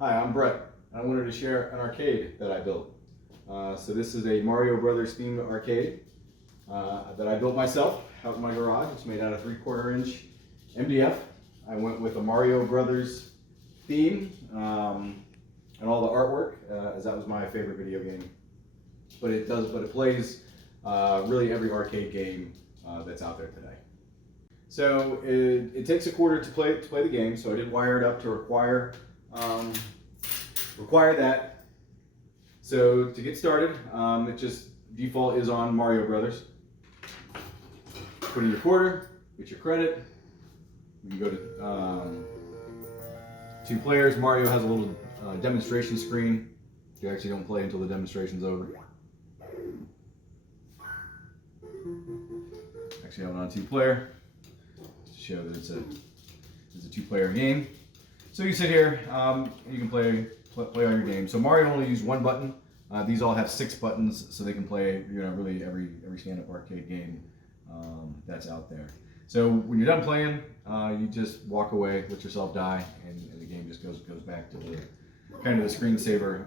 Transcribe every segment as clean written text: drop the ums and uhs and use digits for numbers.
Hi, I'm Brett. I wanted to share an arcade that I built. So this is a Mario Brothers themed arcade that I built myself out in my garage. It's made out of 3/4 inch MDF. I went with a Mario Brothers theme and all the artwork, as that was my favorite video game. But it plays really every arcade game that's out there today. So it takes a quarter to play the game. So I did wire it up to require that. So to get started, it just default is on Mario Brothers. Put in your quarter, get your credit. You can go to 2 players. Mario has a little demonstration screen. You actually don't play until the demonstration's over. Actually, I have it on 2 player to show that it's a 2-player game. So you sit here, you can play on your game. So Mario only used 1 button. These all have 6 buttons, so they can play, really every stand-up arcade game that's out there. So when you're done playing, you just walk away, let yourself die, and the game just goes back to the kind of the screensaver.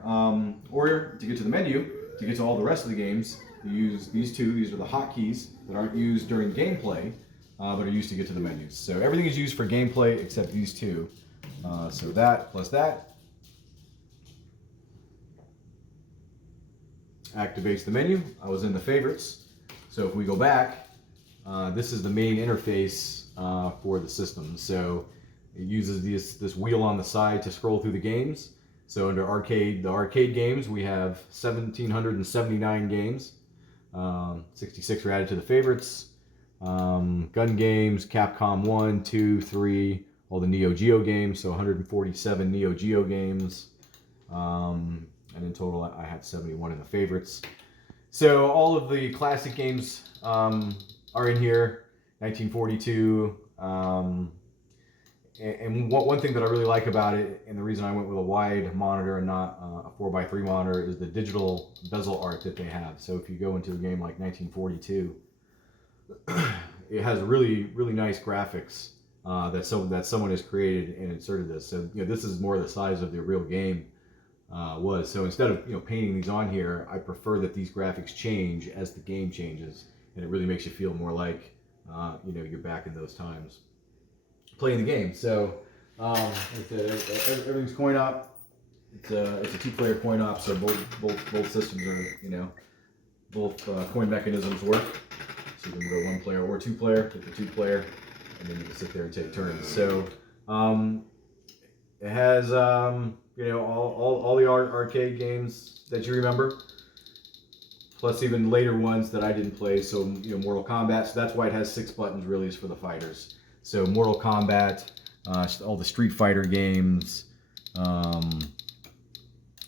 Or to get to the menu, to get to all the rest of the games, you use these 2. These are the hotkeys that aren't used during gameplay, but are used to get to the menus. So everything is used for gameplay except these 2. So that plus that activates the menu. I was in the favorites. So if we go back, this is the main interface for the system. So it uses this wheel on the side to scroll through the games. So under the arcade games, we have 1,779 games. 66 are added to the favorites. Gun games, Capcom 1, 2, 3, all the Neo Geo games, so 147 Neo Geo games. And in total, I had 71 in the favorites. So all of the classic games are in here, 1942. And one thing that I really like about it, and the reason I went with a wide monitor and not a 4x3 monitor, is the digital bezel art that they have. So if you go into a game like 1942, it has really, really nice graphics that someone has created and inserted this. So this is more the size of the real game was. So instead of painting these on here, I prefer that these graphics change as the game changes, and it really makes you feel more like you're back in those times playing the game. So everything's coin op. It's a 2-player coin op, so both systems are both coin mechanisms work. So you can go 1-player or 2-player, pick the 2-player, and then you can sit there and take turns. So it has all the arcade games that you remember, plus even later ones that I didn't play. So Mortal Kombat. So that's why it has 6 buttons. Really, is for the fighters. So Mortal Kombat, all the Street Fighter games.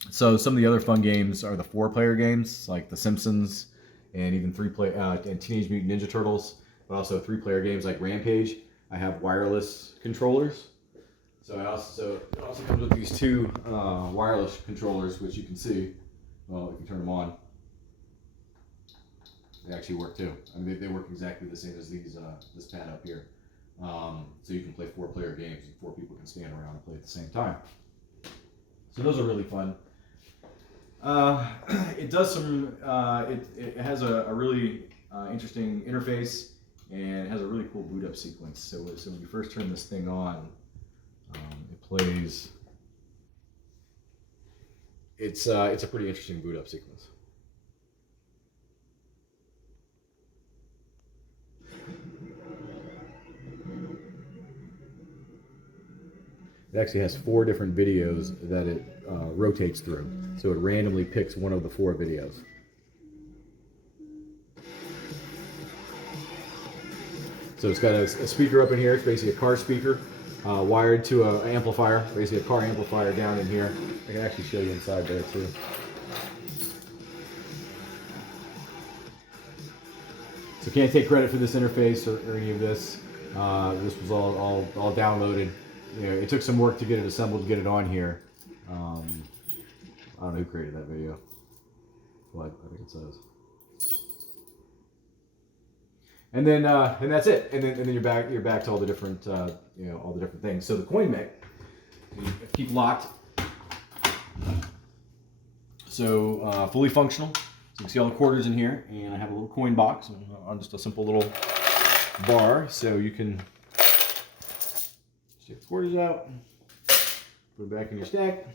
So some of the other fun games are the 4-player games, like The Simpsons, and even 3-player and Teenage Mutant Ninja Turtles. But also 3-player games like Rampage. I have wireless controllers. So it also comes with these 2 wireless controllers, which you can see. Well, if you turn them on, they actually work too. I mean, they work exactly the same as this pad up here. So you can play 4-player games, and 4 people can stand around and play at the same time. So those are really fun. It does some. It has a really interesting interface, and it has a really cool boot up sequence. So when you first turn this thing on, it plays. It's a pretty interesting boot up sequence. It actually has 4 different videos that it rotates through. So it randomly picks one of the 4 videos. So it's got a speaker up in here. It's basically a car speaker wired to an amplifier, basically a car amplifier down in here. I can actually show you inside there too. So can't take credit for this interface or any of this. This was all downloaded. It took some work to get it assembled, to get it on here. I don't know who created that video, but I think it says. And then and that's it. And then you're back to all the different all the different things. So the coin mech, you keep locked. So fully functional. So you can see all the quarters in here, and I have a little coin box on just a simple little bar, so you can take the quarters out, put it back in your stack.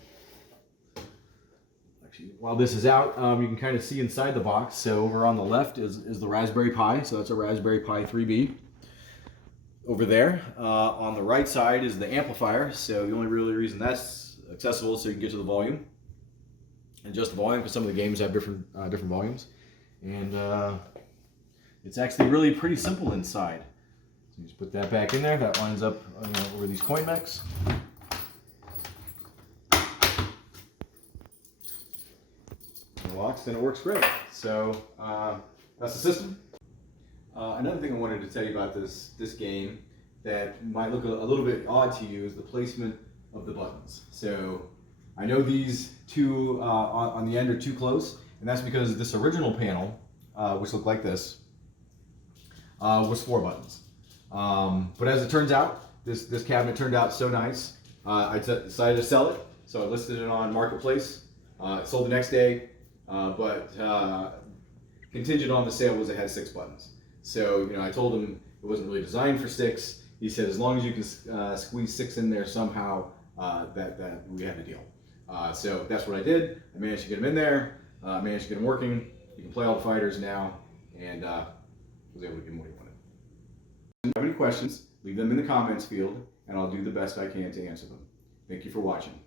Actually, while this is out, you can kind of see inside the box. So over on the left is the Raspberry Pi, so that's a Raspberry Pi 3B. Over there, on the right side is the amplifier, so the only really reason that's accessible is so you can get to the volume. And just the volume, because some of the games have different volumes. And it's actually really pretty simple inside. So you just put that back in there. That lines up over these coin mechs. It locks and it works great. So that's the system. Another thing I wanted to tell you about this game that might look a little bit odd to you is the placement of the buttons. So I know these two on the end are too close, and that's because this original panel, which looked like this, was 4 buttons. But as it turns out, this cabinet turned out so nice, I decided to sell it. So I listed it on Marketplace. It sold the next day, but contingent on the sale was it had 6 buttons. So I told him it wasn't really designed for 6. He said as long as you can squeeze 6 in there somehow, that we had a deal. So that's what I did. I managed to get them in there, managed to get them working. You can play all the fighters now, and was able to get them what he wanted. If you have any questions, leave them in the comments field, and I'll do the best I can to answer them. Thank you for watching.